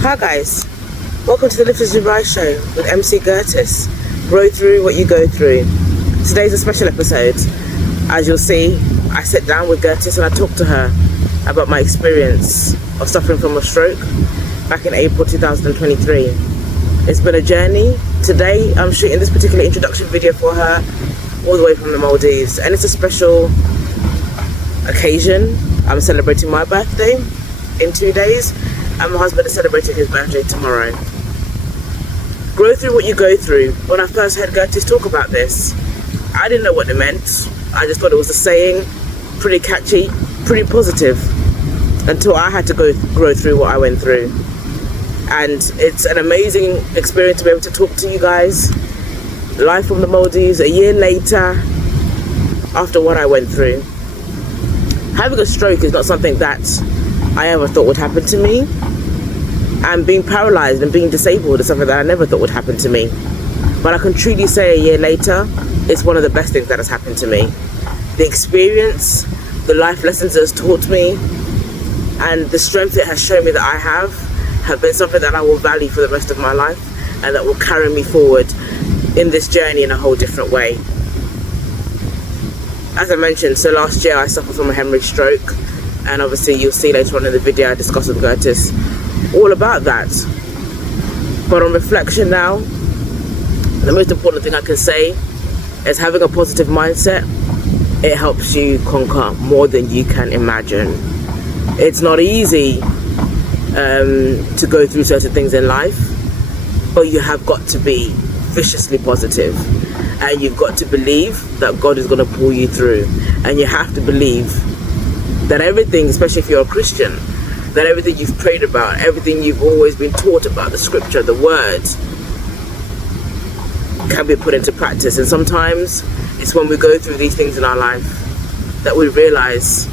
Hi guys, welcome to the Lift As You Rise show with MC Gertis. Grow through what you go through. Today's a special episode. As you'll see, I sit down with Gertis and I talk to her about my experience of suffering from a stroke back in April 2023. It's been a journey. Today I'm shooting this particular introduction video for her all the way from the Maldives, and it's a special occasion. I'm celebrating my birthday in 2 days, and my husband is celebrating his birthday tomorrow. Grow through what you go through. When I first heard Gertis talk about this, I didn't know what it meant. I just thought it was a saying, pretty catchy, pretty positive, until I had to grow through what I went through. And it's an amazing experience to be able to talk to you guys live from the Maldives a year later after what I went through. Having a stroke is not something that I ever thought would happen to me, and being paralyzed and being disabled is something that I never thought would happen to me. But I can truly say a year later, it's one of the best things that has happened to me. The experience, the life lessons it has taught me, and the strength it has shown me that I have been something that I will value for the rest of my life, and that will carry me forward in this journey in a whole different way. As I mentioned, so last year I suffered from a hemorrhage stroke, and obviously you'll see later on in the video I discuss with Gertis all about that. But on reflection now, the most important thing I can say is having a positive mindset. It helps you conquer more than you can imagine. It's not easy to go through certain things in life, but you have got to be viciously positive, and you've got to believe that God is going to pull you through, and you have to believe that everything, especially if you're a Christian, that everything you've prayed about, everything you've always been taught about, the scripture, the words, can be put into practice. And sometimes it's when we go through these things in our life that we realize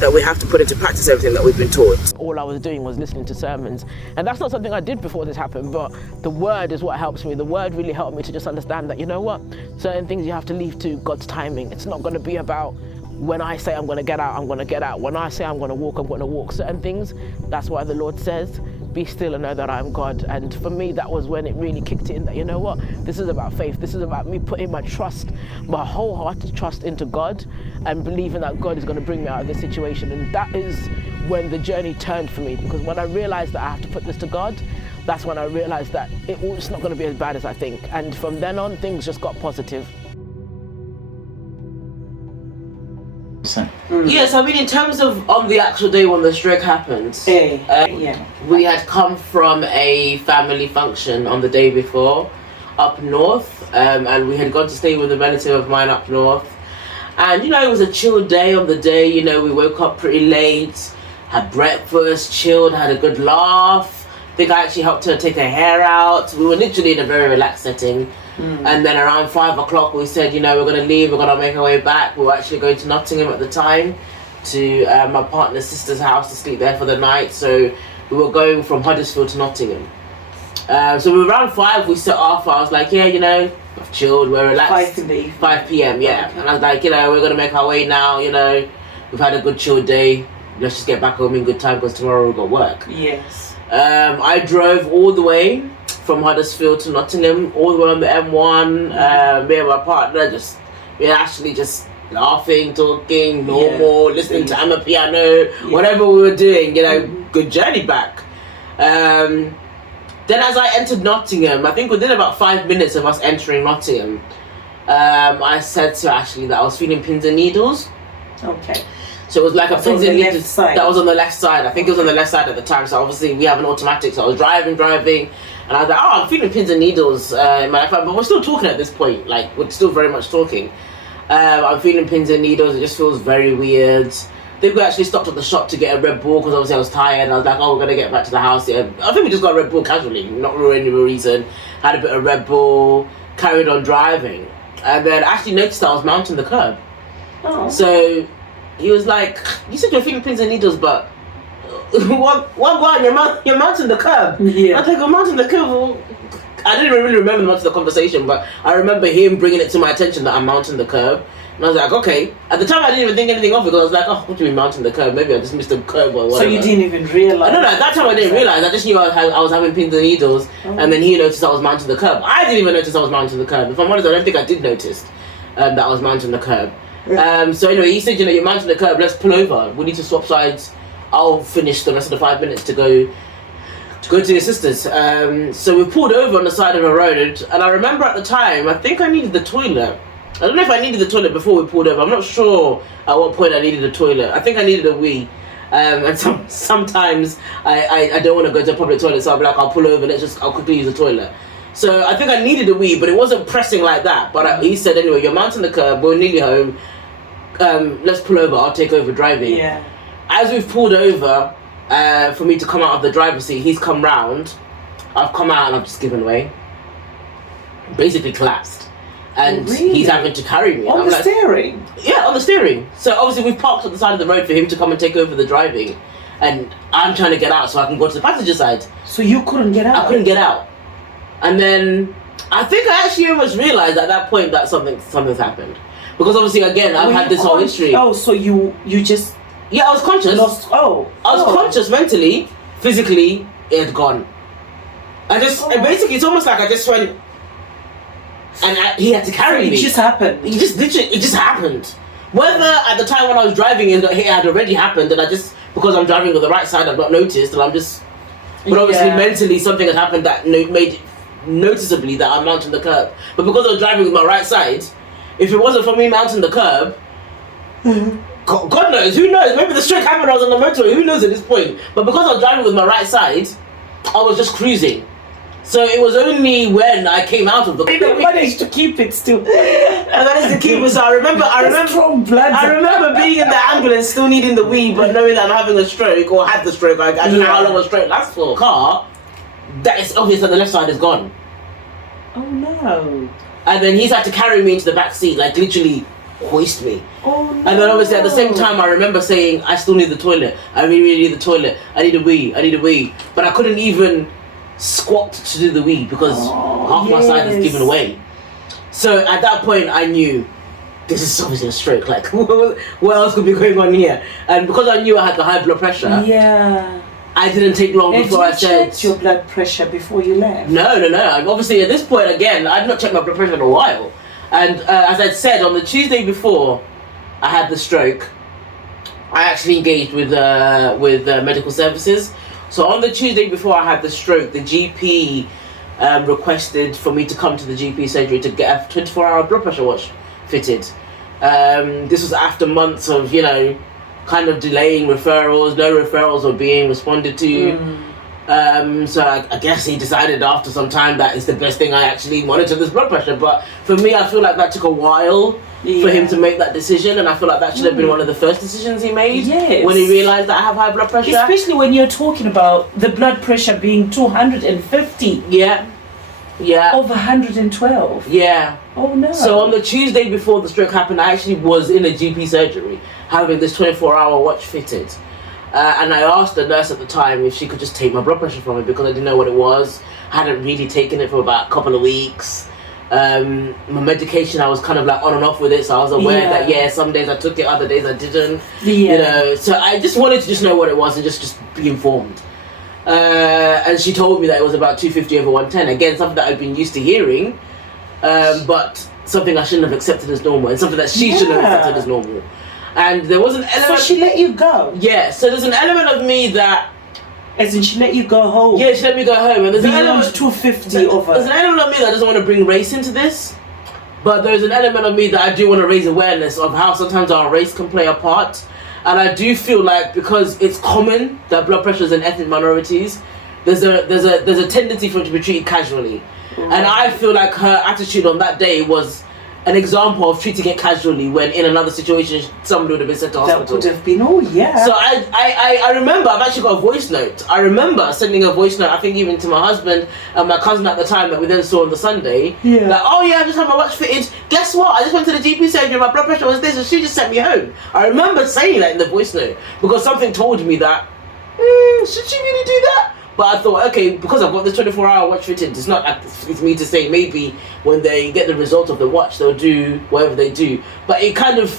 that we have to put into practice everything that we've been taught. All I was doing was listening to sermons, and that's not something I did before this happened, but the word is what helps me. The word really helped me to just understand that, you know what, certain things you have to leave to God's timing. It's not going to be about when I say I'm going to get out, I'm going to get out. When I say I'm going to walk, I'm going to walk. Certain things, that's why the Lord says, be still and know that I'm God. And for me, that was when it really kicked in that, you know what, this is about faith. This is about me putting my trust, my wholehearted trust into God, and believing that God is going to bring me out of this situation. And that is when the journey turned for me, because when I realized that I have to put this to God, that's when I realized that it's not going to be as bad as I think. And from then on, things just got positive. Yes, I mean, in terms of on the actual day when the stroke happened, we had come from a family function on the day before up north, and we had gone to stay with a relative of mine up north. And, you know, it was a chill day on the day. You know, we woke up pretty late, had breakfast, chilled, had a good laugh. I think I actually helped her take her hair out. We were literally in a very relaxed setting. And then around 5 o'clock we said, you know, we're going to leave, we're going to make our way back. We were actually going to Nottingham at the time, to my partner's sister's house to sleep there for the night. So we were going from Huddersfield to Nottingham. So we were around 5, we set off. I was like, yeah, you know, I've chilled, we're relaxed. 5 p.m, yeah. Okay. And I was like, you know, we're going to make our way now, you know, we've had a good chill day. Let's just get back home in good time because tomorrow we've got work. Yes. I drove all the way from Huddersfield to Nottingham, all the way on the M1. Me and my partner we're actually just laughing, talking, normal, listening to Amapiano, whatever we were doing, you know, good journey back. Then as I entered Nottingham, I think within about 5 minutes of us entering Nottingham, I said to Ashley that I was feeling pins and needles. Okay. So it was like a pins and needles that was on the left side. I think it was on the left side at the time. So obviously we have an automatic. So I was driving, and I was like, oh, I'm feeling pins and needles in my life. But we're still talking at this point. Like, we're still very much talking. I'm feeling pins and needles. It just feels very weird. I think we actually stopped at the shop to get a Red Bull because obviously I was tired. I was like, oh, we're going to get back to the house. Yeah. I think we just got a Red Bull casually, not for any reason. Had a bit of Red Bull, carried on driving. And then actually noticed that I was mounting the curb. Oh. So he was like, you said you're feeling pins and needles, but what you're mounting the curb. Yeah. I was like, I'm mounting the curb. I didn't really remember much of the conversation, but I remember him bringing it to my attention that I'm mounting the curb. And I was like, okay. At the time, I didn't even think anything of it because I was like, oh, what do you mean mounting the curb? Maybe I just missed the curb or whatever. So you didn't even realise? No, at that time I didn't realise. I just knew I was having pins and needles, and then he noticed I was mounting the curb. I didn't even notice I was mounting the curb. If I'm honest, I don't think I did notice that I was mounting the curb. So anyway, he said, you're mounting the curb, let's pull over. We need to swap sides. I'll finish the rest of the 5 minutes to go to your sister's. So we pulled over on the side of the road, and I remember at the time, I think I needed the toilet. I don't know if I needed the toilet before we pulled over. I'm not sure at what point I needed a toilet. I think I needed a wee. And sometimes I don't want to go to a public toilet, so I'll be like, I'll pull over, I'll quickly use the toilet. So I think I needed a wee, but it wasn't pressing like that. But he said, anyway, you're mounting the curb, we're nearly home, let's pull over, I'll take over driving. Yeah. As we've pulled over, for me to come out of the driver's seat, he's come round, I've come out and I've just given way. Basically collapsed. And he's having to carry me. On the steering? Yeah, on the steering. So obviously we've parked on the side of the road for him to come and take over the driving. And I'm trying to get out so I can go to the passenger side. So you couldn't get out? I couldn't get out. And then I think I actually almost realised at that point that something's happened. Because obviously, again, I've had this whole history. Oh, so you just... Yeah, I was conscious. I was conscious mentally. Physically, it had gone. And basically, it's almost like I just went... And he had to carry me. It just happened. It just happened. Whether at the time when I was driving it had already happened, and because I'm driving on the right side, I've not noticed, and I'm just... But obviously, mentally, something had happened that made it noticeably that I'm mounting the curb. But because I was driving with my right side, if it wasn't for me mounting the curb, God knows, who knows? Maybe the stroke happened when I was on the motorway, who knows at this point? But because I was driving with my right side, I was just cruising. So it was only when I came out of the car. I managed to keep it still. I managed to keep it. So I remember being in the ambulance, still needing the wee, but knowing that I'm having a stroke or had the stroke. I don't know how long a stroke lasts for. Car, that is obvious that the left side is gone. Oh no! And then he's had to carry me into the back seat, like literally hoist me. Oh no! And then obviously at the same time, I remember saying, "I still need the toilet. I really need the toilet. I need a wee. I need a wee." But I couldn't even squat to do the wee because half my side is given away. So at that point I knew this is obviously a stroke, like what else could be going on here? And because I knew I had the high blood pressure, I didn't take long before I said... Did you check your blood pressure before you left? No. Obviously at this point again, I'd not checked my blood pressure in a while. And as I'd said, on the Tuesday before I had the stroke, I actually engaged with medical services. So on the Tuesday before I had the stroke, the GP requested for me to come to the GP surgery to get a 24-hour blood pressure watch fitted. This was after months of, kind of delaying referrals. No referrals were being responded to. So I guess he decided after some time that it's the best thing I actually monitor this blood pressure. But for me, I feel like that took a while for him to make that decision, and I feel like that should have been one of the first decisions he made when he realised that I have high blood pressure. Especially when you're talking about the blood pressure being 250. Yeah. Over 112. Yeah. Oh no. So on the Tuesday before the stroke happened, I actually was in a GP surgery having this 24-hour watch fitted. And I asked the nurse at the time if she could just take my blood pressure from me because I didn't know what it was. I hadn't really taken it for about a couple of weeks. My medication, I was kind of like on and off with it, so I was aware that some days I took it, other days I didn't. So I just wanted to just know what it was and just be informed. And she told me that it was about 250/110. Again, something that I've been used to hearing, but something I shouldn't have accepted as normal, and something that she shouldn't have accepted as normal. And there was an element... So she let you go? Yeah, so there's an element of me that... As in she let you go home? Yeah, she let me go home. And there's an element... 250 over... There's an element of me that doesn't want to bring race into this, but there's an element of me that I do want to raise awareness of how sometimes our race can play a part. And I do feel like because it's common that blood pressure is in ethnic minorities, there's a tendency for it to be treated casually. And I feel like her attitude on that day was an example of treating it casually when in another situation somebody would have been sent to hospital. That would have been, So I remember, I've actually got a voice note. I remember sending a voice note, I think even to my husband and my cousin at the time that we then saw on the Sunday. Like, I just had my watch fitted. Guess what? I just went to the GP surgery, my blood pressure was this, and she just sent me home. I remember saying that in the voice note because something told me that, should she really do that? But I thought, okay, because I've got the 24-hour watch fitted, it's not like it's me to say maybe when they get the result of the watch, they'll do whatever they do. But it kind of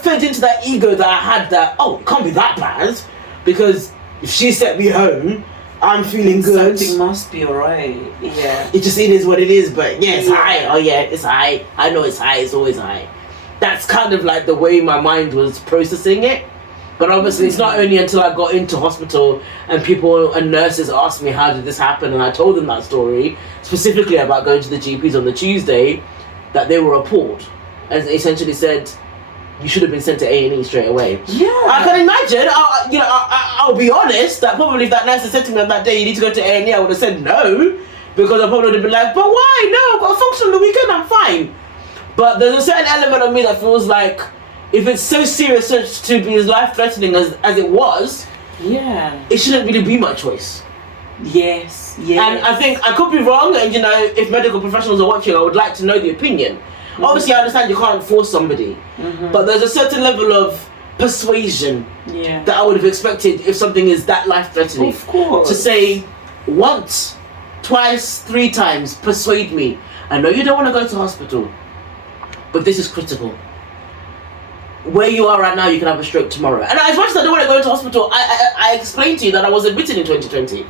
fed into that ego that I had that, oh, it can't be that bad, because if she sent me home, I'm feeling good. Something must be alright. Yeah. It is what it is, but yeah, it's high. Oh yeah, it's high. I know it's high, it's always high. That's kind of like the way my mind was processing it. But obviously it's not only until I got into hospital and people and nurses asked me how did this happen, and I told them that story, specifically about going to the GPs on the Tuesday, that they were appalled. And they essentially said, you should have been sent to A&E straight away. Yeah. I can imagine, I'll be honest, that probably if that nurse had said to me on that day, you need to go to A&E, I would have said no. Because I probably would have been like, but why? No, I've got a function on the weekend, I'm fine. But there's a certain element of me that feels like, if it's so serious such to be as life-threatening as it was, it shouldn't really be my choice. Yes. And I think I could be wrong, and if medical professionals are watching, I would like to know the opinion. Obviously, I understand you can't force somebody, but there's a certain level of persuasion that I would have expected if something is that life-threatening. Of course. To say once, twice, 3 times, persuade me. I know you don't want to go to hospital, but this is critical. Where you are right now, you can have a stroke tomorrow. And as much as I don't want to go into hospital, I explained to you that I was admitted in 2020.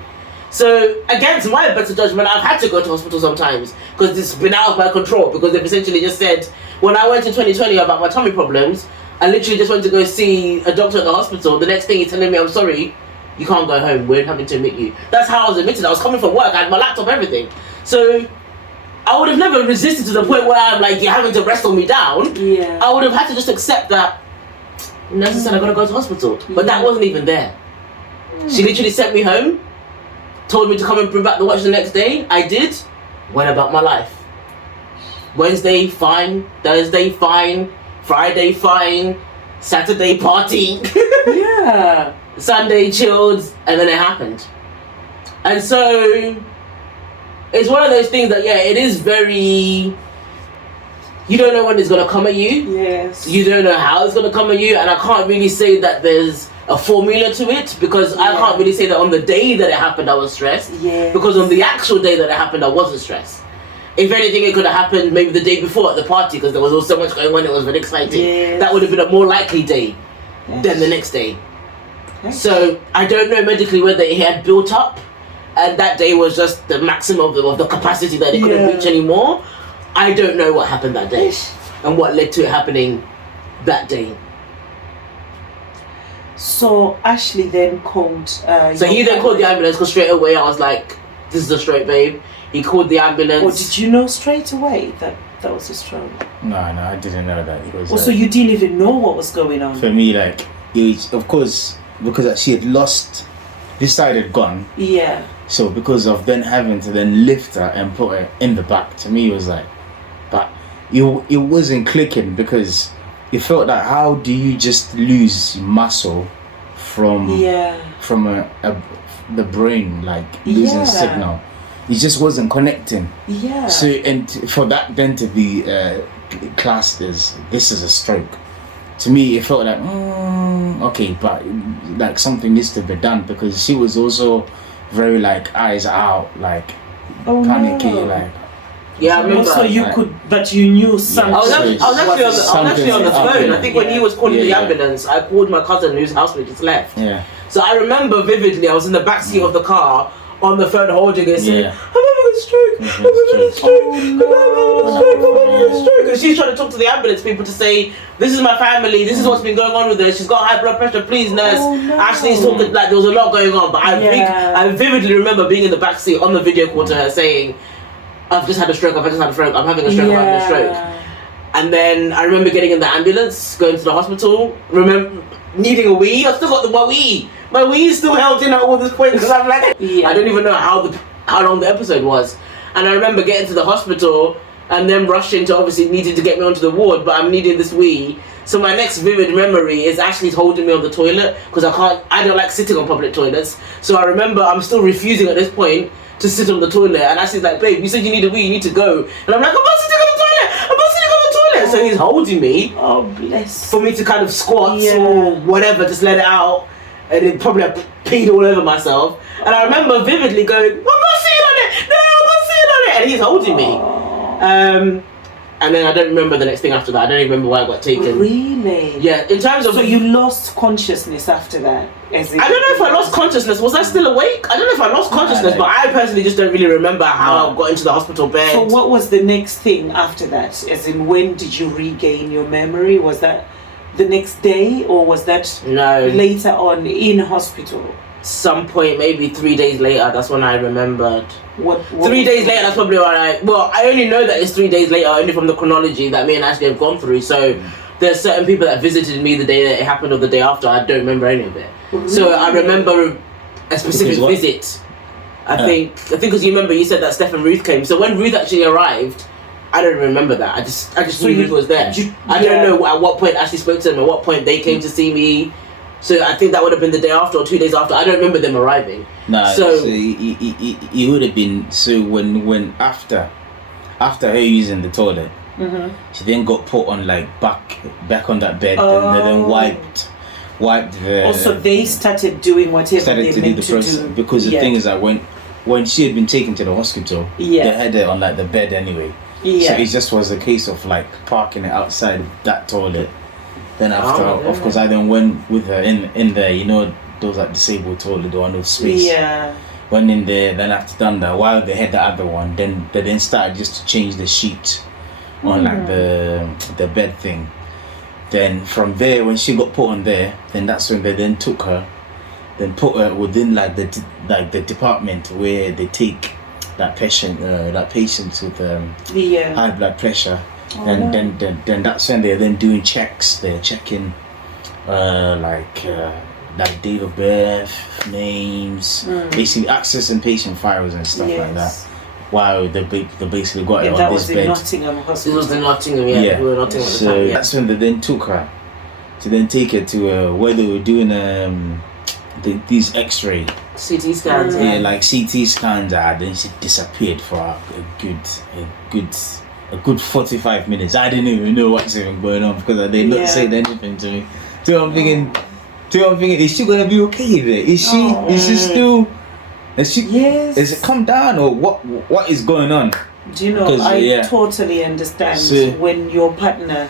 So, against my better judgment, I've had to go to hospital sometimes because it's been out of my control, because they've essentially just said, when I went in 2020 about my tummy problems, I literally just went to go see a doctor at the hospital. The next thing he's telling me, I'm sorry, you can't go home, we're having to admit you. That's how I was admitted. I was coming from work, I had my laptop, everything. So, I would have never resisted to the point where I'm like, you're having to wrestle me down. Yeah. I would have had to just accept that, nurse said I gotta go to hospital. But that wasn't even there. She literally sent me home, told me to come and bring back the watch the next day. I did, went about my life. Wednesday, fine. Thursday, fine. Friday, fine. Saturday, party. Sunday, chilled. And then it happened. And so, it's one of those things that, it is very... You don't know when it's going to come at you. Yes. You don't know how it's going to come at you. And I can't really say that there's a formula to it, because I can't really say that on the day that it happened I was stressed. Because on the actual day that it happened I wasn't stressed. If anything, it could have happened maybe the day before at the party, because there was also so much going on, it was very exciting. That would have been a more likely day than the next day. So I don't know medically whether it had built up and that day was just the maximum of the capacity that it couldn't reach anymore. I don't know what happened that day and what led to it happening that day. So Ashley then called... so he then called the ambulance, because straight away I was like, this is a stroke, babe. He called the ambulance. Or did you know straight away that was a stroke? No, I didn't know that. It was, so you didn't even know what was going on? For me, it was, of course, because she had lost... This side had gone. Yeah. So because of then having to then lift her and put her in the back, to me it was like... But it wasn't clicking, because it felt like, how do you just lose muscle from the brain, like losing signal? It just wasn't connecting. Yeah. So, and for that then to be classed as this is a stroke, to me it felt like okay, but like something needs to be done, because she was also very like eyes out, like panicky, like. Yeah, I remember. So you could, but you knew something. I was actually on the phone. I think when he was calling the ambulance, I called my cousin whose house we just left. Yeah. So I remember vividly, I was in the back seat of the car on the phone holding it, saying, I'm having a stroke, I'm having a stroke. And she's trying to talk to the ambulance people to say, this is my family, this is what's been going on with her, she's got high blood pressure, please nurse. Ashley's talking, like there was a lot going on, but I vividly remember being in the back seat on the video call to her saying, I've just had a stroke, I'm having a stroke, I'm having a stroke. And then I remember getting in the ambulance, going to the hospital, remember needing a wee. I've still got my wee. My wee is still held in at all this point, because I'm like, I don't even know how long the episode was. And I remember getting to the hospital and then rushing to obviously needing to get me onto the ward, but I'm needing this wee. So my next vivid memory is Ashley's holding me on the toilet, because I don't like sitting on public toilets. So I remember I'm still refusing at this point to sit on the toilet, and Ashley's like, babe, you said you need a wee, you need to go. And I'm like, I'm not sitting on the toilet, I'm not sitting on the toilet. So he's holding me. Oh, bless. For me to kind of squat or whatever, just let it out. and it probably I peed all over myself. And I remember vividly going, I'm not sitting on it. No, I'm not sitting on it. And he's holding me. And then I don't remember the next thing after that. I don't even remember why I got taken. Really? Yeah, in terms of... So you lost consciousness after that? I don't know if I lost consciousness. Was I still awake? I don't know if I lost consciousness, but I personally just don't really remember how I got into the hospital bed. So what was the next thing after that? As in, when did you regain your memory? Was that the next day, or was that later on in hospital? Some point, maybe 3 days later, that's when I remembered. What 3 days later, that's probably when I only know that it's 3 days later, only from the chronology that me and Ashley have gone through. So there's certain people that visited me the day that it happened or the day after. I don't remember any of it. Really? So I remember a specific visit. I think because you remember you said that Steph and Ruth came. So when Ruth actually arrived, I don't remember that. I just knew Ruth was there. I don't know at what point Ashley spoke to them, at what point they came to see me. So I think that would have been the day after or 2 days after. I don't remember them arriving. No, so it would have been, so when after her using the toilet, she then got put on like back on that bed and then wiped the... Also, they started doing whatever they meant to do. Because the thing is that when she had been taken to the hospital, they had her on like the bed anyway. So it just was a case of like parking it outside that toilet. Then after, of course, I then went with her in there, you know, those like disabled toilet, the one with space. Yeah. Went in there, then after done that, while they had the other one, then they then started just to change the sheet on like the bed thing. Then from there, when she got put on there, then that's when they then took her, then put her within like the department where they take that patient with high blood pressure. Then that's when they're then doing checks. They're checking like date of birth, names, basically accessing patient files and stuff like that. Wow, they basically got it on this bed. That was in Nottingham Hospital. It was in Nottingham, yeah. We were Nottingham at the time, that's when they then took her to then take her to where they were doing these X-ray CT scans. Yeah, like CT scans. Then she disappeared for a good 45 minutes. I didn't even know what's even going on because they not saying anything to me. So I'm thinking, is she gonna be okay there? Is she still? Is it come down or what is going on? Do you know? I totally understand when your partner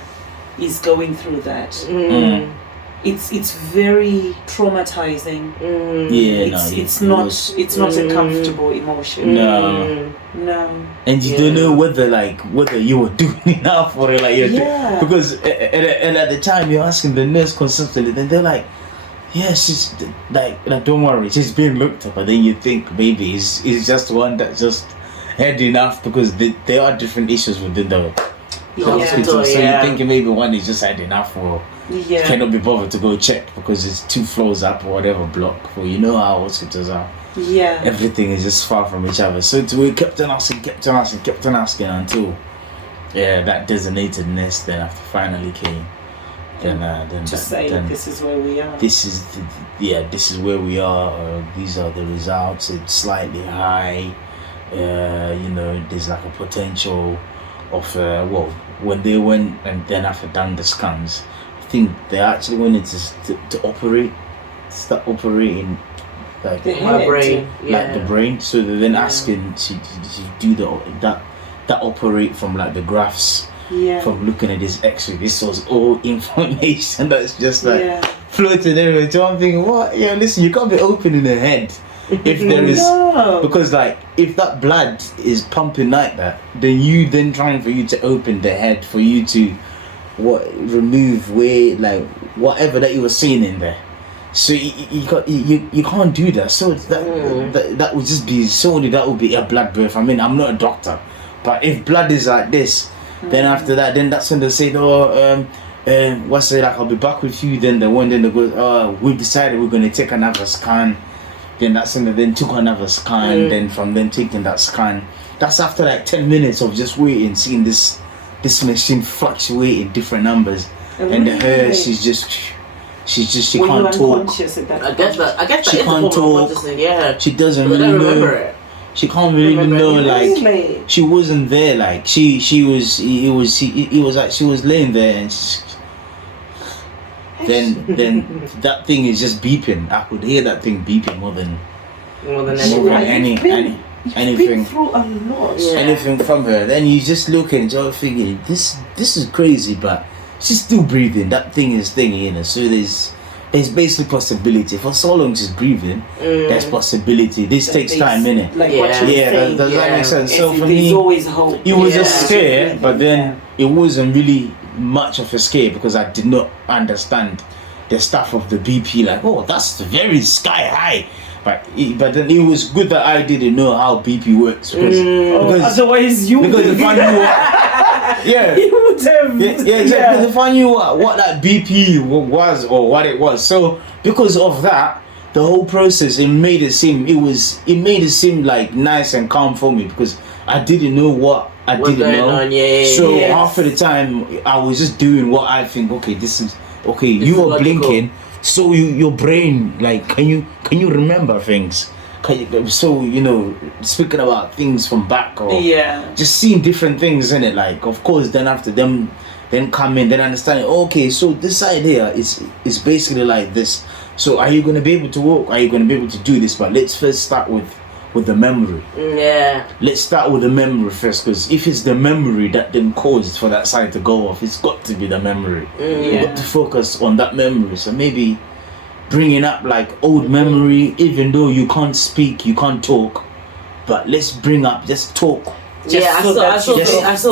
is going through that. It's very traumatizing. It's not a comfortable emotion. No. And you don't know whether you were doing enough or because at the time you're asking the nurse constantly, then they're like, she's like don't worry, she's being looked at. But then you think maybe it's just one that just had enough because there are different issues within the hospital. So you're thinking maybe one is just had enough or cannot be bothered to go check because it's 2 floors up or whatever block. Or you know how hospitals are. Yeah. Everything is just far from each other. So we kept on asking until that designated nurse then after finally came. Then this is where we are. This is where we are. These are the results. It's slightly high. There's like a potential of when they went and then after done the scans, I think they actually wanted to start operating like my brain, like the brain. So they're then asking to do that operate from like the graphs. From looking at this X-ray, this was all information that's just like floating everywhere. So I'm thinking, what? Yeah, listen, you can't be opening the head if there is because like if that blood is pumping like that, then trying for you to open the head for you to remove whatever that you were seeing in there. So you can't do that. So that would just be that would be a blood birth. I mean, I'm not a doctor, but if blood is like this. Then after that, then that's when they say, what's it like? I'll be back with you. Then they go, we've decided we're going to take another scan. Then that's when they then took another scan. Then from them taking that scan, that's after like 10 minutes of just waiting, seeing this machine fluctuate in different numbers. And her, she can't talk. I guess she can't talk. She doesn't really remember it. She can't really know, she wasn't there, she was laying there and then that thing is just beeping. I could hear that thing beeping more than anything. Been through a lot. Yeah. Anything from her. Then you just look and you're thinking, this is crazy, but she's still breathing. That thing is thingy, you know. So there's basically possibility. For so long she's breathing, there's possibility. This takes time, innit? Like what you're saying. Does that make sense? So for there's me, always hope. it was a scare, but then it wasn't really much of a scare because I did not understand the stuff of the BP. Like, oh, that's very sky high. But then it was good that I didn't know how BP works because otherwise you because if I knew you would have exactly. If I knew what that BP was or what it was, so because of that, the whole process it made it seem like nice and calm for me because I didn't know what I didn't know. So half of the time I was just doing what I think. Okay, this is okay. You are blinking. So your brain, like, can you remember things? So you know, speaking about things from back or just seeing different things in it. Like, of course, then after them, then come in, then understand. Okay, so this idea is basically like this. So are you gonna be able to walk? Are you gonna be able to do this? But let's first start with the memory. Yeah. Let's start with the memory first, because if it's the memory that then caused for that side to go off, it's got to be the memory. You got to focus on that memory. So maybe bringing up like old memory, even though you can't speak, you can't talk, but let's bring up, just talk. I saw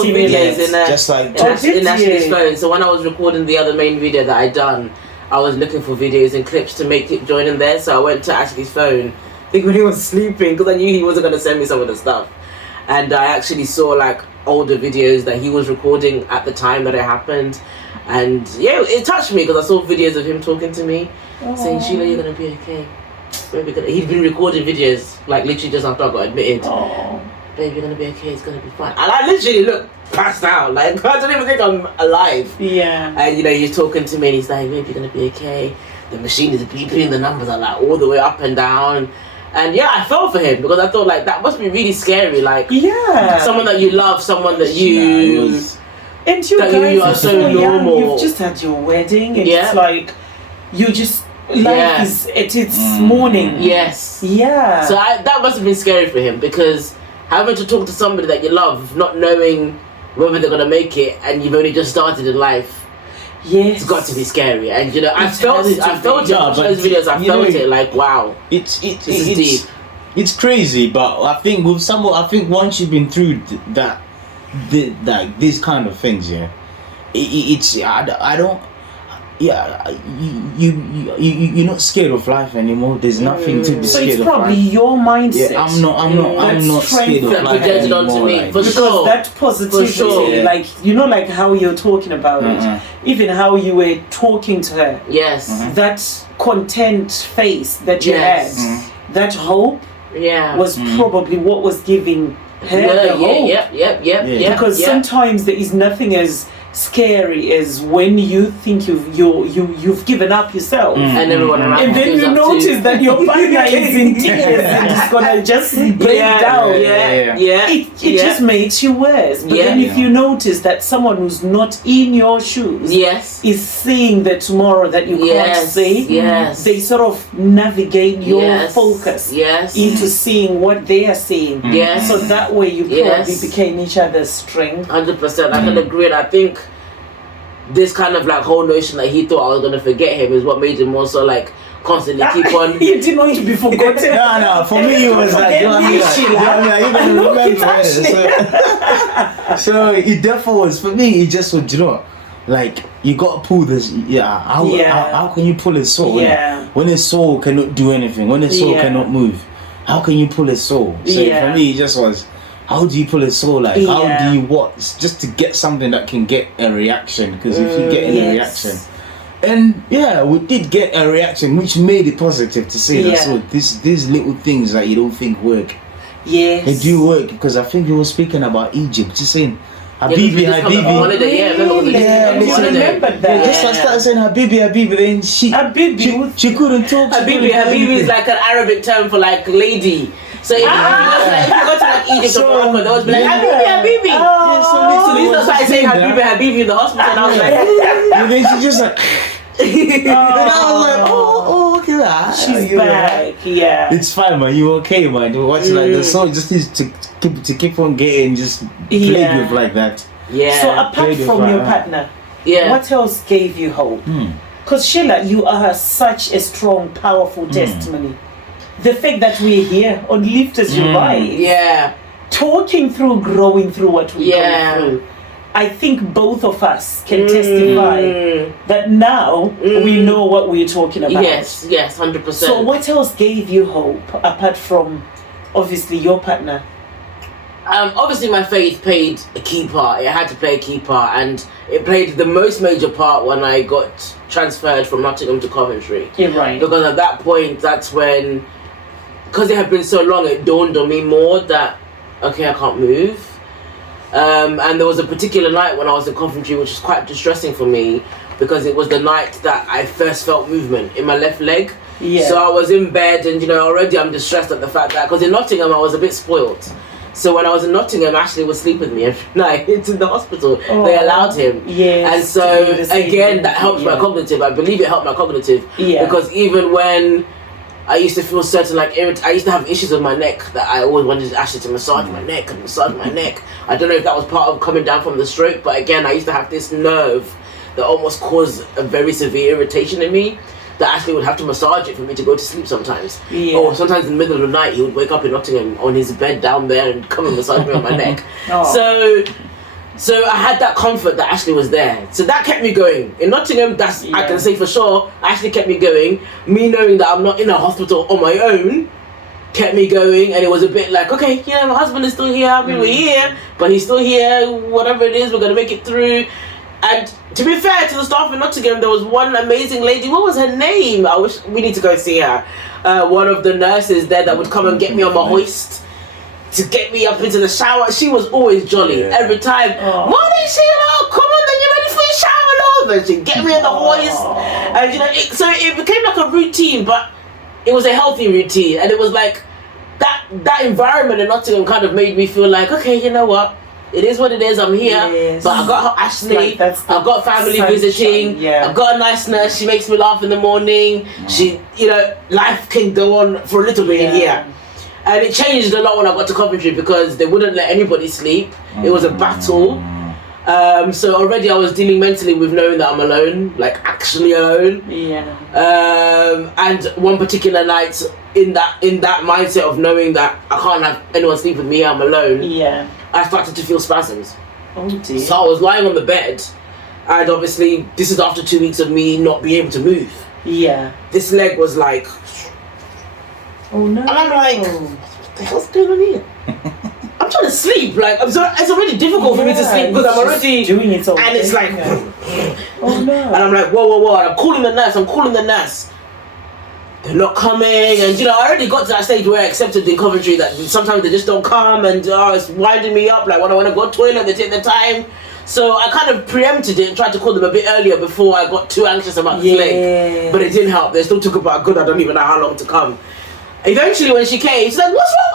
videos in just like in Ashley's phone. So when I was recording the other main video that I done, I was looking for videos and clips to make it join in there. So I went to Ashley's phone. I think when he was sleeping, because I knew he wasn't going to send me some of the stuff, and I actually saw like older videos that he was recording at the time that it happened, and it touched me because I saw videos of him talking to me, saying, "Sheila, you're gonna be okay. He'd been recording videos like literally just after I got admitted. Babe, you're gonna be okay. It's gonna be fine." And I literally looked passed out, like I don't even think I'm alive. Yeah. And he's talking to me, and he's like, "Babe, you're gonna be okay. The machine is beeping. The numbers are like all the way up and down." And I felt for him because I thought like that must be really scary. Like someone that you love, someone that you and you that guys you are so normal. You've just had your wedding, and it's like you just life is at its morning. Yes. Yeah. So that must have been scary for him because having to talk to somebody that you love, not knowing whether they're gonna make it, and you've only just started in life. Yes. It's got to be scary, and I felt it. I felt it. Watching those videos, I felt it. Like, wow, it's deep. It's crazy, but I think once you've been through these kind of things, you're not scared of life anymore. There's nothing to be so scared of. So it's probably your mindset. I'm not scared of life anymore. Me, like, for because sure. that positivity, like like how you're talking about it, even how you were talking to her. Yes. That content face that you had, that hope, was probably what was giving her the hope. Yep. Because sometimes there is nothing as scary as when you think you've given up yourself, and everyone around, and then you notice that your partner is in tears and is gonna just break down. It just makes you worse. But then if you notice that someone who's not in your shoes is seeing the tomorrow that you can't see, they sort of navigate your focus into seeing what they are seeing. So that way you probably became each other's strength. 100%. I can agree. And I think this kind of like whole notion that he thought I was gonna forget him is what made him also like constantly keep on. You didn't want to be forgotten. No. For me, it was like, you're gonna remember. So it therefore was for me. It just was, like you gotta pull this. How can you pull his soul? When his soul cannot do anything, when his soul cannot move, how can you pull his soul? So for me, it just was. How do you pull his soul? Like, how do you just to get something that can get a reaction? Because if you get a reaction, and we did get a reaction, which made it positive to say that. So these little things that you don't think work, they do work. Because I think you were speaking about Egypt, just saying, Habibi. I remember that. Just I started saying Habibi, then she couldn't talk. Habibi is like an Arabic term for like lady. So if you go to like Egypt or Morocco, they always be like Habibi. So we started saying Habibi in the hospital, and I was like, and then she just like. And I was like, oh, look at that. She's back. Yeah. It's fine, man. You okay, man? You watch like the song just needs to keep on getting just played with like that. Yeah. So apart from your partner, what else gave you hope? Because Sheila, you are such a strong, powerful testimony. The fact that we're here on Lift as You Rise. Yeah. Talking through, growing through what we go through. I think both of us can testify that now we know what we're talking about. Yes, 100%. So what else gave you hope apart from obviously your partner? Obviously my faith played a key part. It had to play a key part, and it played the most major part when I got transferred from Nottingham to Coventry. Yeah, right. Because at that point, that's when, because it had been so long, it dawned on me more that, okay, I can't move. And there was a particular night when I was in Coventry which was quite distressing for me, because it was the night that I first felt movement in my left leg. Yeah. So I was in bed, and already I'm distressed at the fact that, because in Nottingham I was a bit spoiled. So when I was in Nottingham, Ashley would sleep with me every night into the hospital. They allowed him. Yes. And so again, that helped my cognitive. I believe it helped my cognitive. Yeah. Because even when I used to feel certain, like, I used to have issues with my neck that I always wanted Ashley to massage my neck and massage my neck. I don't know if that was part of coming down from the stroke, but again, I used to have this nerve that almost caused a very severe irritation in me, that Ashley would have to massage it for me to go to sleep sometimes. Yeah. Or sometimes in the middle of the night, he would wake up in Nottingham on his bed down there and come and massage me on my neck. So I had that comfort that Ashley was there. So that kept me going. In Nottingham, I can say for sure, Ashley kept me going. Me knowing that I'm not in a hospital on my own kept me going. And it was a bit like, okay, my husband is still here. I mean, we're here, but he's still here. Whatever it is, we're going to make it through. And to be fair to the staff in Nottingham, there was one amazing lady. What was her name? I wish we need to go see her. One of the nurses there that would come and get me on my hoist to get me up into the shower. She was always jolly every time. Morning, Sheila, come on, then you're ready for your shower, love. And she'd get me on the hoist. And so it became like a routine, but it was a healthy routine. And it was like that environment in Nottingham kind of made me feel like, okay, you know what? It is what it is. I'm here, but I got Ashley. I've got family visiting. I've got a nice nurse. She makes me laugh in the morning. She, life can go on for a little bit in here. And it changed a lot when I got to Coventry, because they wouldn't let anybody sleep. It was a battle. So already I was dealing mentally with knowing that I'm alone, like actually alone. And one particular night, in that mindset of knowing that I can't have anyone sleep with me, I'm alone. I started to feel spasms. Oh dear. So I was lying on the bed, and obviously this is after 2 weeks of me not being able to move. This leg was like, oh no. And I'm like, what the hell's going on here? I'm trying to sleep. Like, it's already difficult for me to sleep because I'm already doing it all. And it's like, oh no. And I'm like, whoa. And I'm calling the nurse. They're not coming, and I already got to that stage where I accepted in Coventry that sometimes they just don't come, and it's winding me up. Like when I want to go to the toilet, they take their time. So I kind of preempted it and tried to call them a bit earlier before I got too anxious about this leg. But it didn't help. They still took about I don't even know how long to come. Eventually when she came, she's like, what's wrong?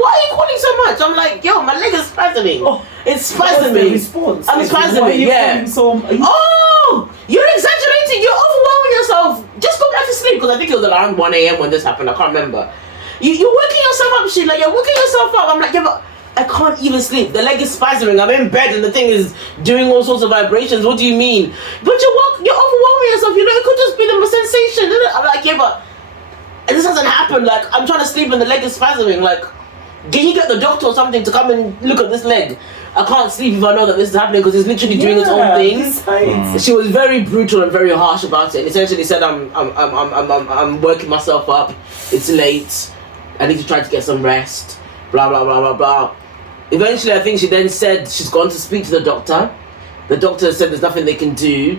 Why are you calling so much? I'm like, yo, my leg is spasming. It's spasming. I'm spasming, you're exaggerating. You're overwhelming yourself. Just go back to sleep. Because I think it was around 1 a.m. when this happened. I can't remember. You're waking yourself up, Sheila. You're waking yourself up. I'm like, yeah, but I can't even sleep. The leg is spasming. I'm in bed and the thing is doing all sorts of vibrations. What do you mean? But you're overwhelming yourself. It could just be the sensation. I'm like, yeah, but this hasn't happened. Like, I'm trying to sleep and the leg is spasming. Like, can you get the doctor or something to come and look at this leg? I can't sleep if I know that this is happening because it's literally doing its own thing. She was very brutal and very harsh about it. And essentially said, I'm working myself up. It's late. I need to try to get some rest. Blah blah blah blah blah. Eventually, I think she then said she's gone to speak to the doctor. The doctor said there's nothing they can do.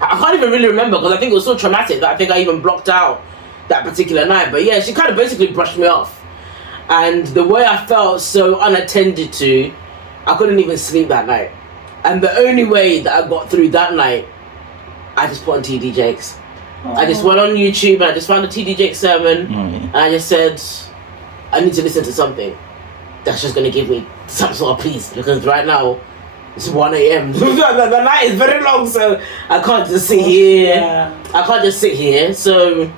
I can't even really remember because I think it was so traumatic that I think I even blocked out that particular night. But yeah, she kind of basically brushed me off. And the way I felt so unattended to, I couldn't even sleep that night. And the only way that I got through that night, I just put on TD Jakes. I just went on YouTube and I just found a TD Jakes sermon. And I just said, I need to listen to something that's just going to give me some sort of peace. Because right now, It's 1 a.m. The night is very long, so I can't just sit here. Yeah. I can't just sit here. So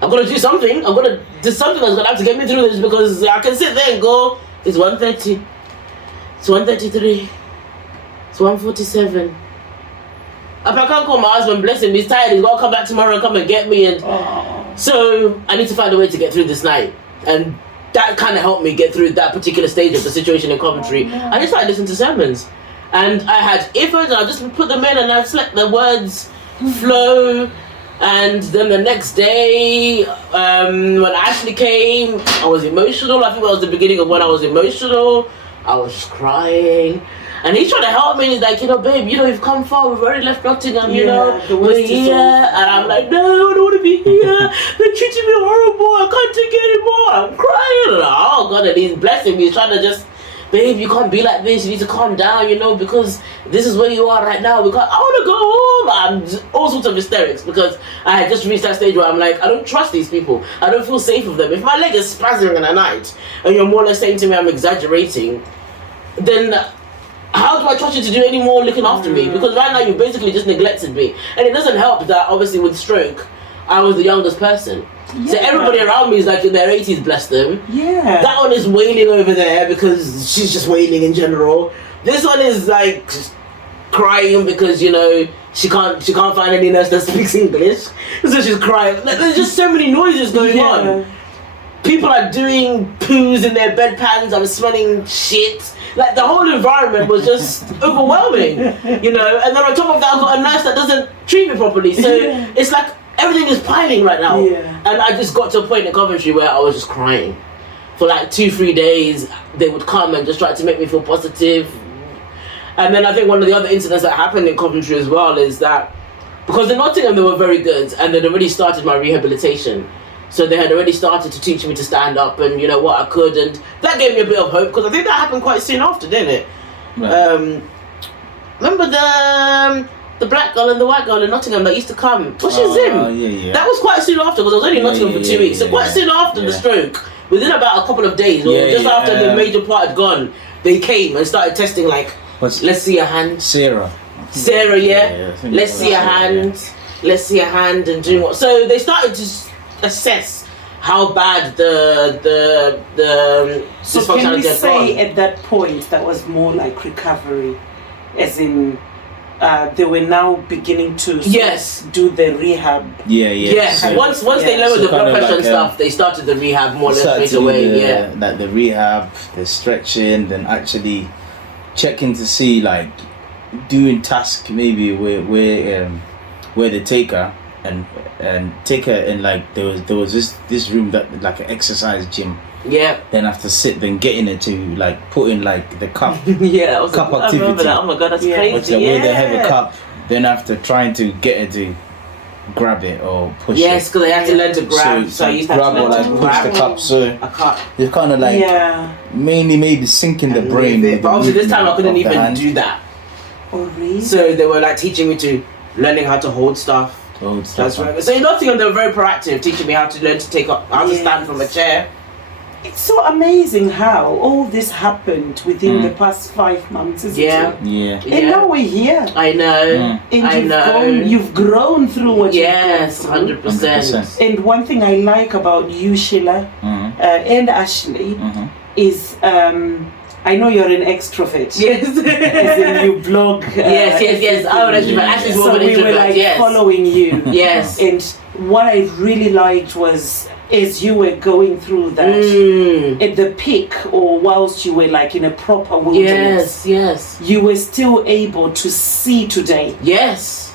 I'm gonna do something. I'm gonna do something that's gonna have to get me through this, because I can sit there and go, it's 1:30. It's 1:33. It's 1:47. If I can't call my husband, bless him, he's tired, he's gotta come back tomorrow and come and get me, and so I need to find a way to get through this night. And that kind of helped me get through that particular stage of the situation in Coventry. I just started listening to sermons, and I had earphones, and I just put them in, and I just let the words flow. And then the next day, when Ashley came, I was emotional. I think that was the beginning of when I was emotional. I was just crying. And he's trying to help me. He's like, babe, you've come far. We've already left Nottingham, we're here. And I'm like, no, I don't want to be here. They're treating me horrible. I can't take it anymore. I'm crying. And oh, God, and he's blessing me. He's trying to just, babe, you can't be like this. You need to calm down, because this is where you are right now. Because I want to go home. I'm all sorts of hysterics, because I had just reached that stage where I'm like, I don't trust these people. I don't feel safe with them. If my leg is spasming in the night and you're more or less saying to me I'm exaggerating, then how do I trust you to do any more looking after me? Because right now you've basically just neglected me. And it doesn't help that obviously with stroke, I was the youngest person. Yeah. So everybody around me is like in their 80s, bless them. Yeah. That one is wailing over there because she's just wailing in general. This one is like crying because she can't find any nurse that speaks English, so she's crying. There's just so many noises going on. People are doing poos in their bedpans. I'm smelling shit. Like the whole environment was just overwhelming, And then on top of that, I've got a nurse that doesn't treat me properly. So it's like everything is piling right now. Yeah. And I just got to a point in Coventry where I was just crying. For like 2-3 days, they would come and just try to make me feel positive. And then I think one of the other incidents that happened in Coventry as well is that, because in Nottingham they were very good and they'd already started my rehabilitation. So they had already started to teach me to stand up and what I could, and that gave me a bit of hope, because I think that happened quite soon after, didn't it? Right. Remember the black girl and the white girl in Nottingham that used to come? What's his name? Yeah. That was quite soon after, because I was only in Nottingham for 2 weeks. So quite soon after the stroke, within about a couple of days, or just after the major part had gone, they came and started testing let's see a hand. Sarah, let's see a hand. Let's see a hand and doing what. So they started to assess how bad the so can we say at that point that was more like recovery, as in they were now beginning to do the rehab. Yes. Once they lowered the blood pressure and stuff, they started the rehab more or less straight away. Like the rehab, the stretching, then actually checking to see doing tasks maybe where they take her and take her in there was this room that like an exercise gym. Yeah. Then after sit, then getting it to put in the cup. That was cup activity. I remember that. Oh my god, that's crazy. Where they have a cup. Then after trying to get her to grab it or push it. Yes, because they have to learn to grab. So I used to grab or push the cup. So it's kind of mainly maybe sinking the brain. But obviously this time I couldn't even do that. Oh really? So they were teaching me to learning how to hold stuff. That's right. So in Nottingham they were very proactive, teaching me how to learn to take up, how to stand from a chair. It's so amazing how all this happened within the past 5 months, isn't it? Yeah. And now we're here. I know. And you've grown through what you've gone through. 100%. And one thing I like about you, Sheila, and Ashley, is I know you're an extrovert. Yes. As in you blog. Yes. I'm an extrovert. Ashley's more of an introvert. So we were following you. Yes. And what I really liked was, as you were going through that at the peak, or whilst you were in a proper wilderness, you were still able to see today. Yes.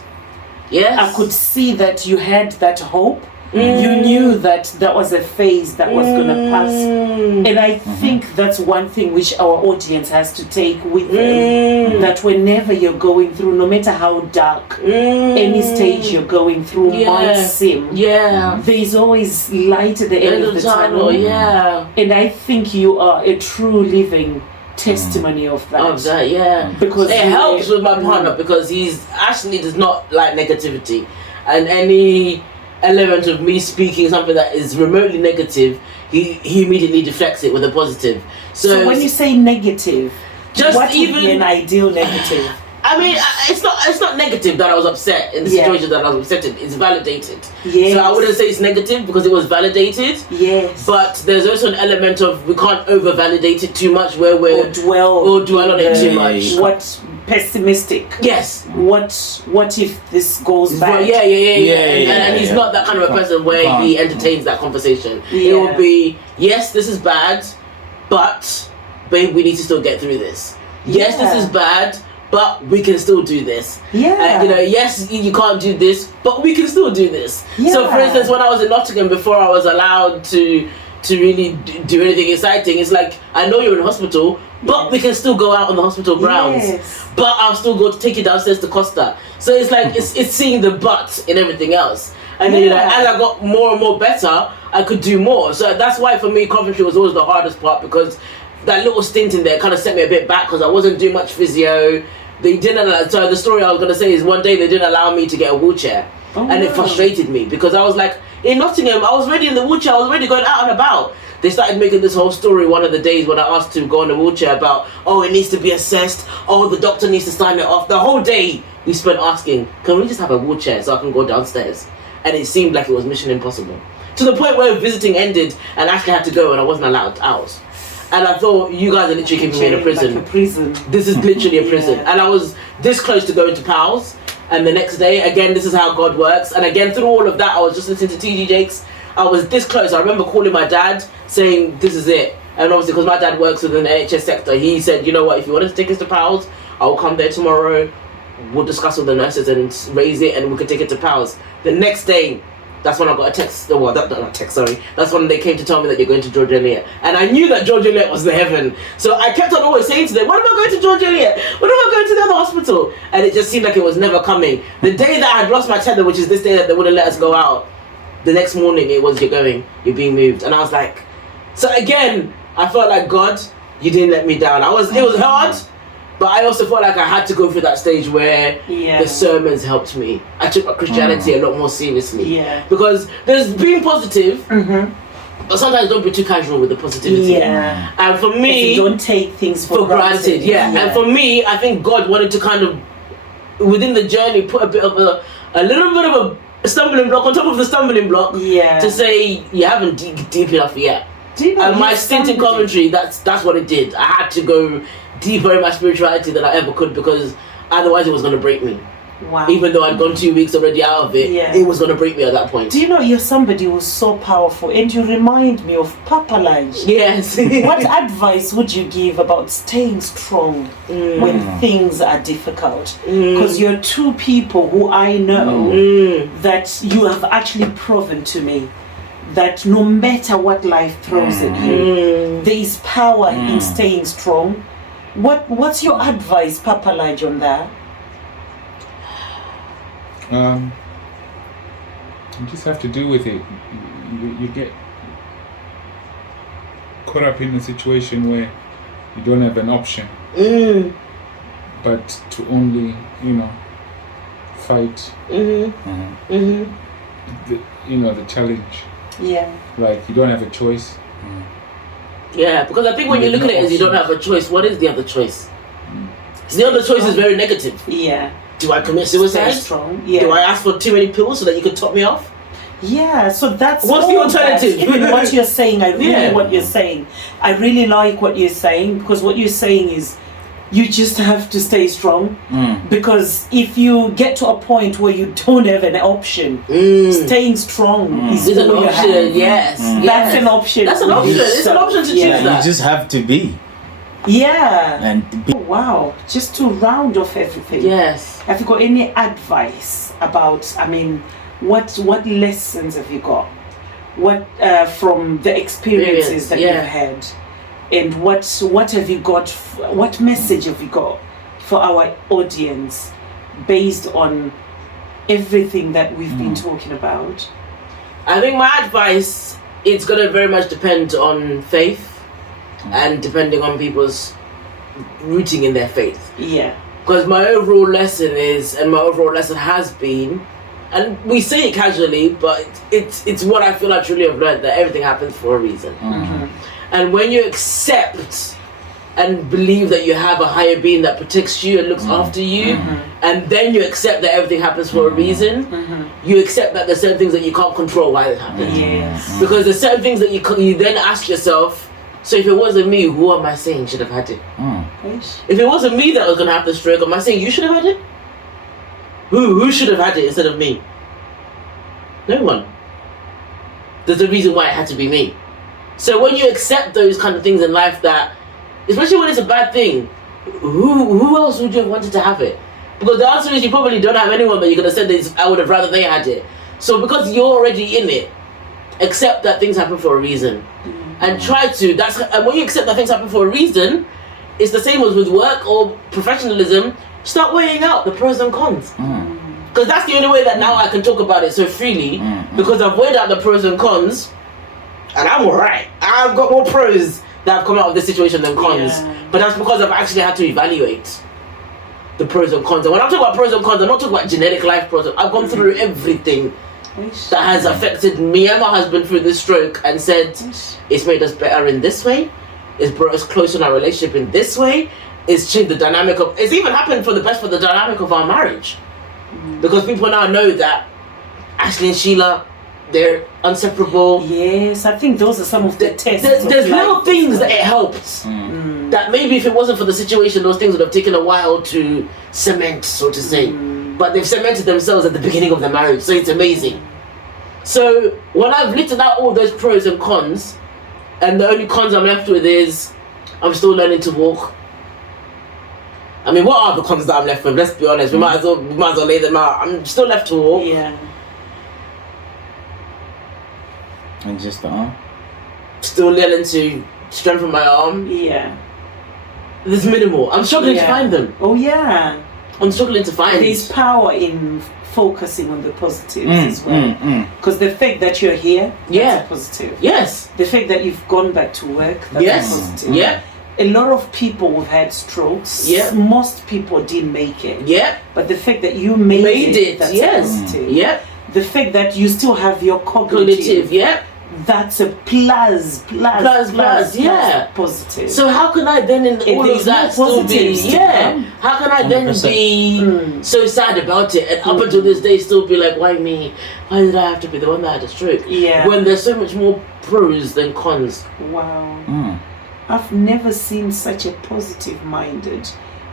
I could see that you had that hope. You knew that was a phase that was going to pass. And I think that's one thing which our audience has to take with them. That whenever you're going through, no matter how dark any stage you're going through might seem, there's always light at the end of the tunnel. And I think you are a true living testimony of that. Because it helps with my partner, because Ashley does not like negativity, and any element of me speaking something that is remotely negative, he immediately deflects it with a positive. So when you say negative, Just what even would be an ideal negative? I mean, it's not negative that I was upset in the situation that I was upset in. It's validated. Yes. So I wouldn't say it's negative because it was validated. Yes. But there's also an element of we can't over validate it too much where we're or dwell on it too much. What pessimistic? Yes. What if this goes bad? And he's not that kind of a person where he entertains that conversation. It will be, yes, this is bad, but babe, we need to still get through this. Yes, this is bad, but we can still do this. Yeah. Yes, you can't do this, but we can still do this. Yeah. So, for instance, when I was in Nottingham, before I was allowed to really do anything exciting, it's like, I know you're in hospital, but we can still go out on the hospital grounds. Yes. But I'll still go to take you downstairs to Costa. So it's like, it's seeing the but in everything else. And then, as I got more and more better, I could do more. So that's why, for me, Coventry was always the hardest part, because that little stint in there kind of set me a bit back because I wasn't doing much physio. They didn't allow, so the story I was going to say is one day they didn't allow me to get a wheelchair. And it frustrated me because I was like, in Nottingham, I was already in the wheelchair, I was already going out and about. They started making this whole story one of the days when I asked to go in a wheelchair about, it needs to be assessed, the doctor needs to sign it off. The whole day we spent asking, can we just have a wheelchair so I can go downstairs? And it seemed like it was mission impossible. To the point where visiting ended and I actually had to go and I wasn't allowed out. And I thought, you guys are literally keeping me in a prison. Like a prison. This is literally a prison. And I was this close to going to PALS. And the next day, again, this is how God works. And again, through all of that, I was just listening to TG Jakes. I was this close. I remember calling my dad, saying, this is it. And obviously, because my dad works within the NHS sector, he said, you know what, if you want to take us to PALS, I will come there tomorrow. We'll discuss with the nurses and raise it, and we can take it to PALS. The next day, that's when I got a text. Well, not text, sorry. That's when they came to tell me that you're going to George Eliot. And I knew that George Eliot was the heaven. So I kept on always saying to them, when am I going to George Eliot? When am I going to the other hospital? And it just seemed like it was never coming. The day that I had lost my tether, which is this day that they wouldn't let us go out, the next morning it was, you're being moved. And I was like, so again, I felt like, God, you didn't let me down. It was hard. But I also felt like I had to go through that stage where the sermons helped me. I took my Christianity a lot more seriously. Yeah. Because there's being positive, but sometimes don't be too casual with the positivity. Yeah. And for me, don't take things for granted. And for me, I think God wanted to kind of, within the journey, put a little bit of a stumbling block on top of the stumbling block to say, you haven't deep enough yet. And my stint in Coventry, that's what it did. I had to go deeper in my spirituality than I ever could, because otherwise it was going to break me. Wow. Even though I'd gone 2 weeks already out of it, it was going to break me at that point. Do you know, you're somebody who's so powerful, and you remind me of Papa Lige. Yes. What advice would you give about staying strong when things are difficult? Because you're two people who I know that you have actually proven to me that no matter what life throws at you, there is power in staying strong. What's your advice, Papa Lige, on that? You just have to deal with it. You get caught up in a situation where you don't have an option, but to only, fight. The challenge. Yeah. Like you don't have a choice. Yeah, because I think when you look at it as you don't have a choice, what is the other choice? The other choice is very negative. Yeah. Do I commit suicide? Strong. Yeah. Do I ask for too many pills so that you could top me off? Yeah, so that's what's the alternative? Even what you're saying, I really what you're saying. I really like what you're saying, because what you're saying is you just have to stay strong, because if you get to a point where you don't have an option, staying strong is an option. Yes. That's an option. That's an option. It's an option to choose that. You just have to be. Yeah. And be. Wow. Just to round off everything. Yes. Have you got any advice about, what lessons have you got? What from the experiences that you've had? And what have you got? What message have you got for our audience based on everything that we've been talking about? I think my advice, it's going to very much depend on faith and depending on people's rooting in their faith. Yeah. Because my overall lesson has been, and we say it casually, but it's what I feel I truly have learned, that everything happens for a reason. And when you accept and believe that you have a higher being that protects you and looks after you, and then you accept that everything happens for a reason. You accept that there's certain things that you can't control why it happened. Because there's certain things that you then ask yourself, so if it wasn't me, who am I saying should have had it? If it wasn't me that was going to have the stroke, am I saying you should have had it? Who should have had it instead of me? No one. There's a reason why it had to be me. So when you accept those kind of things in life, that, especially when it's a bad thing, who else would you have wanted to have it? Because the answer is you probably don't have anyone that you could have said this, I would have rather they had it. So because you're already in it, accept that things happen for a reason. And try to, and when you accept that things happen for a reason, it's the same as with work or professionalism, start weighing out the pros and cons. Because that's the only way that now I can talk about it so freely, because I've weighed out the pros and cons, and I'm alright. I've got more pros that have come out of this situation than cons. But that's because I've actually had to evaluate the pros and cons. And when I'm talking about pros and cons, I'm not talking about genetic life pros. I've gone through everything that has affected me and my husband through this stroke, and said it's made us better in this way, it's brought us closer in our relationship in this way, it's changed the dynamic of, it's even happened for the best for the dynamic of our marriage. Because people now know that Ashley and Sheila, they're inseparable. Yes, I think those are some of the tests. There's little things that it helped. That maybe if it wasn't for the situation, those things would have taken a while to cement, so to say. But they've cemented themselves at the beginning of the marriage, so it's amazing. So when I've written out all those pros and cons, and the only cons I'm left with is I'm still learning to walk. I mean, what are the cons that I'm left with? Let's be honest. We might as well lay them out. I'm still left to walk. Yeah. And just the arm. Still learning to strengthen my arm. Yeah. There's minimal. I'm struggling to find them. Oh yeah. I'm struggling to find. There's power in focusing on the positives as well. Because the fact that you're here, that's a positive. Yes. The fact that you've gone back to work, that's a positive. Yeah. A lot of people have had strokes. Yeah. Most people didn't make it. Yeah. But the fact that you made it, that's positive. Yeah. The fact that you still have your cognitive, that's a plus, positive. So how can I then in all of that still be, how can I then 100%. be so sad about it, and up until this day still be like, why me? Why did I have to be the one that had a stroke? Yeah. When there's so much more pros than cons. Wow. I've never seen such a positive-minded,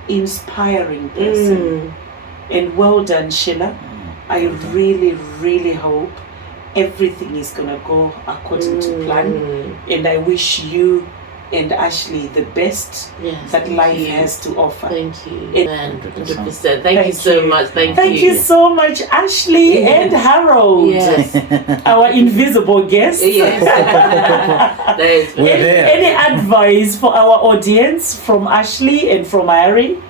inspiring person. And well done, Sheila. I really, really hope everything is gonna go according to plan. And I wish you and Ashley the best that life has to offer. Thank you. 100%. Thank you so much. Thank you so much, Ashley and Harold. Yes. Our invisible guests. Yes. Any advice for our audience from Ashley and from Harry?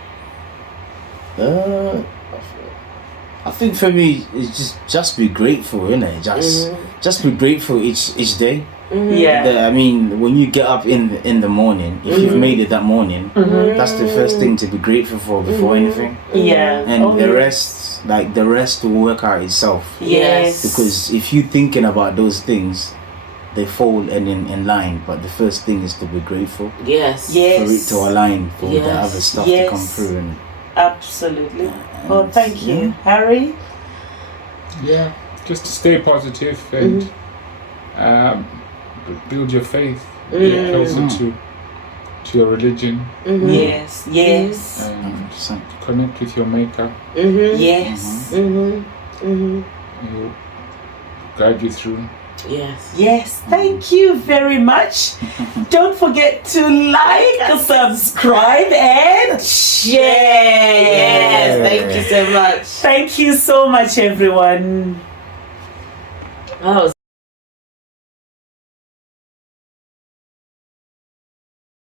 I think for me, it's just be grateful, innit? Just be grateful each day. I mean, when you get up in the morning, if you've made it that morning, that's the first thing to be grateful for before anything. And the rest will work out itself. Yes. Because if you're thinking about those things, they fall in line. But the first thing is to be grateful. Yes. For it to align for the other stuff to come through. Absolutely. Thank you, Harry. Yeah, just to stay positive and build your faith, get closer to your religion. Yes. And connect with your maker. Yes. He'll guide you through. Yes. Thank you very much. Don't forget to like, subscribe, and share. Yes. Thank you so much. Thank you so much, everyone. Oh.